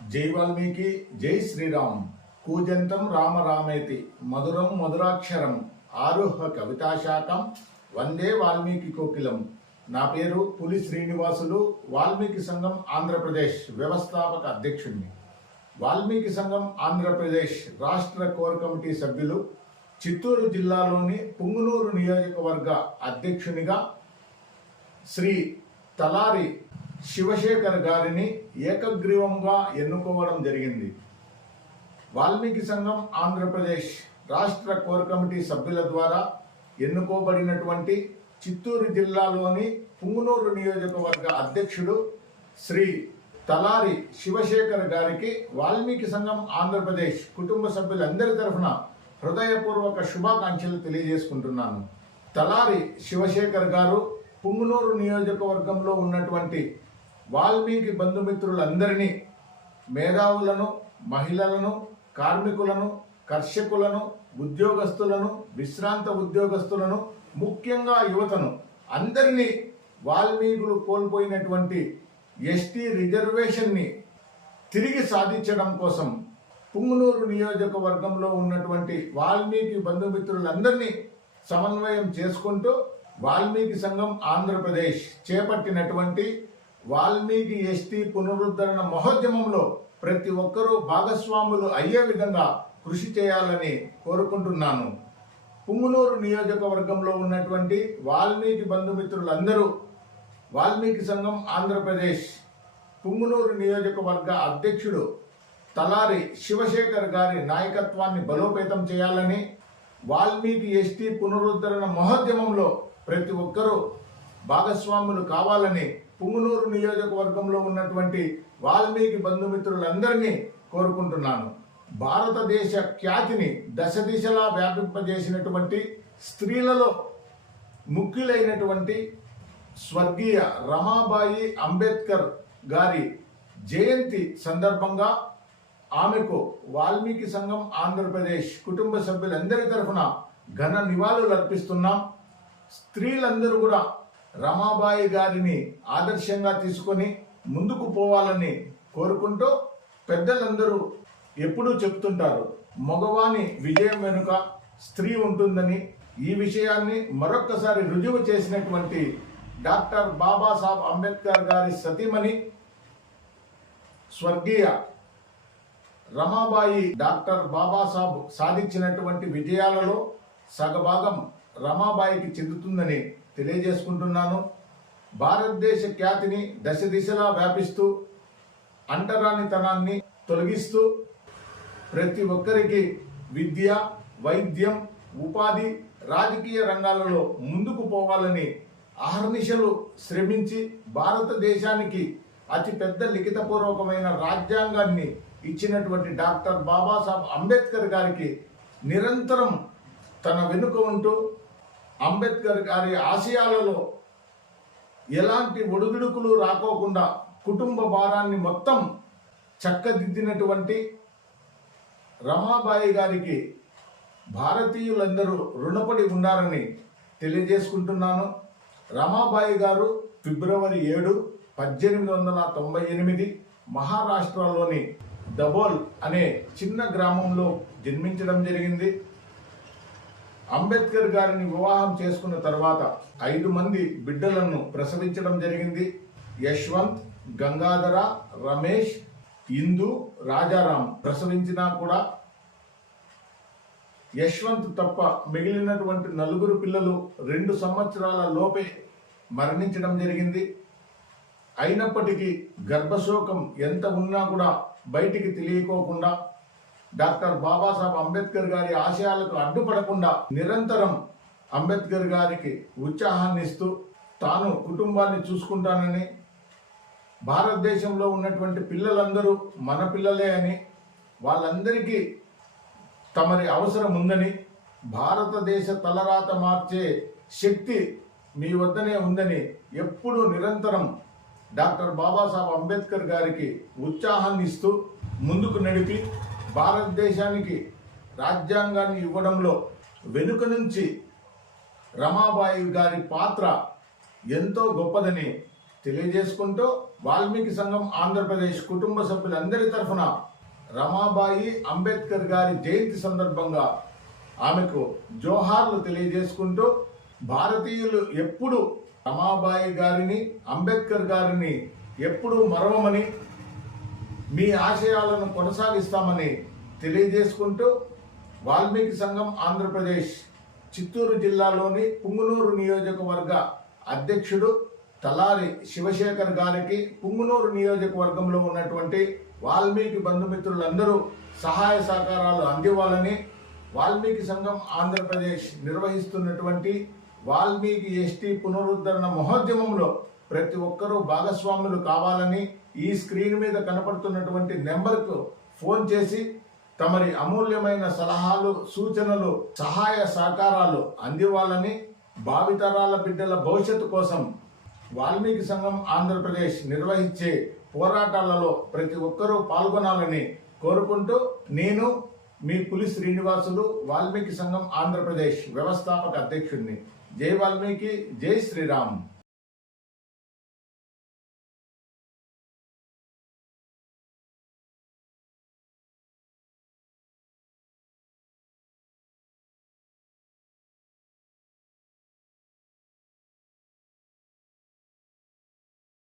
జై వాల్మీకి, జై శ్రీరామ్. కూజంతం రామ రామేతి, మధురం మధురాక్షరం, ఆరుహ కవితాశాఖం, వందే వాల్మీకి కోకిలం. నా పేరు పులి శ్రీనివాసులు. వాల్మీకి సంఘం ఆంధ్రప్రదేశ్ వ్యవస్థాపక అధ్యక్షుడిని. వాల్మీకి సంఘం ఆంధ్రప్రదేశ్ రాష్ట్ర కోర్ కమిటీ సభ్యులు, చిత్తూరు జిల్లాలోని పుంగునూరు నియోజకవర్గ అధ్యక్షునిగా శ్రీ తలారి శివశేఖర్ గారిని ఏకగ్రీవంగా ఎన్నుకోవడం జరిగింది. వాల్మీకి సంఘం ఆంధ్రప్రదేశ్ రాష్ట్ర కోర్ కమిటీ సభ్యుల ద్వారా ఎన్నుకోబడినటువంటి చిత్తూరు జిల్లాలోని పుంగునూరు నియోజకవర్గ అధ్యక్షుడు శ్రీ తలారి శివశేఖర్ గారికి వాల్మీకి సంఘం ఆంధ్రప్రదేశ్ కుటుంబ సభ్యులందరి తరఫున హృదయపూర్వక శుభాకాంక్షలు తెలియజేసుకుంటున్నాను. తలారి శివశేఖర్ గారు పుంగునూరు నియోజకవర్గంలో ఉన్నటువంటి వాల్మీకి బంధుమిత్రులందరినీ, మేధావులను, మహిళలను, కార్మికులను, కర్షకులను, ఉద్యోగస్తులను, విశ్రాంత ఉద్యోగస్తులను, ముఖ్యంగా యువతను అందరినీ వాల్మీకులు కోల్పోయినటువంటి ఎస్టీ రిజర్వేషన్ని తిరిగి సాధించడం కోసం పుంగునూరు నియోజకవర్గంలో ఉన్నటువంటి వాల్మీకి బంధుమిత్రులందరినీ సమన్వయం చేసుకుంటూ వాల్మీకి సంఘం ఆంధ్రప్రదేశ్ చేపట్టినటువంటి వాల్మీకి ఎస్టీ పునరుద్ధరణ మహోద్యమంలో ప్రతి ఒక్కరూ భాగస్వాములు అయ్యే విధంగా కృషి చేయాలని కోరుకుంటున్నాను. పుంగునూరు నియోజకవర్గంలో ఉన్నటువంటి వాల్మీకి బంధుమిత్రులందరూ వాల్మీకి సంఘం ఆంధ్రప్రదేశ్ పుంగునూరు నియోజకవర్గ అధ్యక్షుడు తలారి శివశేఖర్ గారి నాయకత్వాన్ని బలోపేతం చేయాలని, వాల్మీకి ఎస్టీ పునరుద్ధరణ మహోద్యమంలో ప్రతి ఒక్కరూ భాగస్వాములు కావాలని పుంగునూరు నియోజకవర్గంలో ఉన్నటువంటి వాల్మీకి బంధుమిత్రులందరినీ కోరుకుంటున్నాను. భారతదేశ ఖ్యాతిని దశ దిశలా వ్యాపింపజేసినటువంటి స్త్రీలలో ముఖ్యులైనటువంటి స్వర్గీయ రమాబాయి అంబేద్కర్ గారి జయంతి సందర్భంగా ఆమెకు వాల్మీకి సంఘం ఆంధ్రప్రదేశ్ కుటుంబ సభ్యులందరి తరఫున ఘన నివాళులు అర్పిస్తున్నాం. స్త్రీలందరూ కూడా రమాబాయి గారిని ఆదర్శంగా తీసుకొని ముందుకు పోవాలని కోరుకుంటూ, పెద్దలందరూ ఎప్పుడూ చెప్తుంటారు, మగవాని విజయం వెనుక స్త్రీ ఉంటుందని. ఈ విషయాన్ని మరొక్కసారి రుజువు చేసినటువంటి డాక్టర్ బాబాసాహెబ్ అంబేద్కర్ గారి సతీమణి స్వర్గీయ రమాబాయి డాక్టర్ బాబాసాహెబ్ సాధించినటువంటి విజయాలలో సగభాగం రమాబాయికి చెందుతుందని తెలియజేసుకుంటున్నాను. భారతదేశ ఖ్యాతిని దశ దిశలా వ్యాపిస్తూ అంటరానితనాన్ని తొలగిస్తూ ప్రతి ఒక్కరికి విద్య, వైద్యం, ఉపాధి, రాజకీయ రంగాలలో ముందుకు పోవాలని అహర్నిశలు శ్రమించి భారతదేశానికి అతిపెద్ద లిఖితపూర్వకమైన రాజ్యాంగాన్ని ఇచ్చినటువంటి డాక్టర్ బాబాసాహెబ్ అంబేద్కర్ గారికి నిరంతరం తన వెనుక ఉంటూ అంబేద్కర్ గారి ఆశయాలలో ఎలాంటి ఒడిదుడుకులు రాకోకుండా కుటుంబ భారాన్ని మొత్తం చక్కదిద్దినటువంటి రమాబాయి గారికి భారతీయులందరూ రుణపడి ఉన్నారని తెలియజేసుకుంటున్నాను. రమాబాయి గారు ఫిబ్రవరి 7, 1898 మహారాష్ట్రలోని దబోల్ అనే చిన్న గ్రామంలో జన్మించడం జరిగింది. అంబేద్కర్ గారిని వివాహం చేసుకున్న తర్వాత 5 మంది బిడ్డలను ప్రసవించడం జరిగింది. యశ్వంత్, గంగాధర, రమేష్, ఇందు, రాజారాం ప్రసవించినా కూడా యశ్వంత్ తప్ప మిగిలినటువంటి 4 పిల్లలు 2 సంవత్సరాల లోపే మరణించడం జరిగింది. అయినప్పటికీ గర్భశోకం ఎంత ఉన్నా కూడా బయటికి తెలియకోకుండా డాక్టర్ బాబాసాహెబ్ అంబేద్కర్ గారి ఆశయాలకు అడ్డుపడకుండా నిరంతరం అంబేద్కర్ గారికి ఉత్సాహాన్ని ఇస్తూ తాను కుటుంబాన్ని చూసుకుంటానని, భారతదేశంలో ఉన్నటువంటి పిల్లలందరూ మన పిల్లలే అని, వాళ్ళందరికీ తమరి అవసరం ఉందని, భారతదేశ తలరాత మార్చే శక్తి మీ వద్దనే ఉందని ఎప్పుడూ నిరంతరం డాక్టర్ బాబాసాహెబ్ అంబేద్కర్ గారికి ఉత్సాహాన్ని ఇస్తూ ముందుకు నడిపి భారతదేశానికి రాజ్యాంగాన్ని ఇవ్వడంలో వెనుక నుంచి రమాబాయి గారి పాత్ర ఎంతో గొప్పదని తెలియజేసుకుంటూ వాల్మీకి సంఘం ఆంధ్రప్రదేశ్ కుటుంబ సభ్యులందరి తరఫున రమాబాయి అంబేద్కర్ గారి జయంతి సందర్భంగా ఆమెకు జోహార్లు తెలియజేసుకుంటూ భారతీయులు ఎప్పుడు రమాబాయి గారిని అంబేద్కర్ గారిని ఎప్పుడు మరవమని మీ ఆశయాలను కొనసాగిస్తామని తెలియజేసుకుంటూ వాల్మీకి సంఘం ఆంధ్రప్రదేశ్ చిత్తూరు జిల్లాలోని పుంగునూరు నియోజకవర్గ అధ్యక్షుడు తలారి శివశేఖర్ గారికి పుంగునూరు నియోజకవర్గంలో ఉన్నటువంటి వాల్మీకి బంధుమిత్రులందరూ సహాయ సహకారాలు అందివ్వాలని వాల్మీకి సంఘం ఆంధ్రప్రదేశ్ నిర్వహిస్తున్నటువంటి వాల్మీకి ఎస్టీ పునరుద్ధరణ మహోద్యమంలో ప్రతి ఒక్కరూ భాగస్వాములు కావాలని ఈ స్క్రీన్ మీద కనపడుతున్నటువంటి నెంబర్కు ఫోన్ చేసి తమరి అమూల్యమైన సలహాలు సూచనలు సహాయ సహకారాలు అందివ్వాలని భావితరాల బిడ్డల భవిష్యత్తు కోసం వాల్మీకి సంఘం ఆంధ్రప్రదేశ్ నిర్వహించే పోరాటాలలో ప్రతి ఒక్కరూ పాల్గొనాలని కోరుకుంటూ నేను మీ పులి శ్రీనివాసులు వాల్మీకి సంఘం ఆంధ్రప్రదేశ్ వ్యవస్థాపక అధ్యక్షుడిని. జై వాల్మీకి, జై శ్రీరామ్.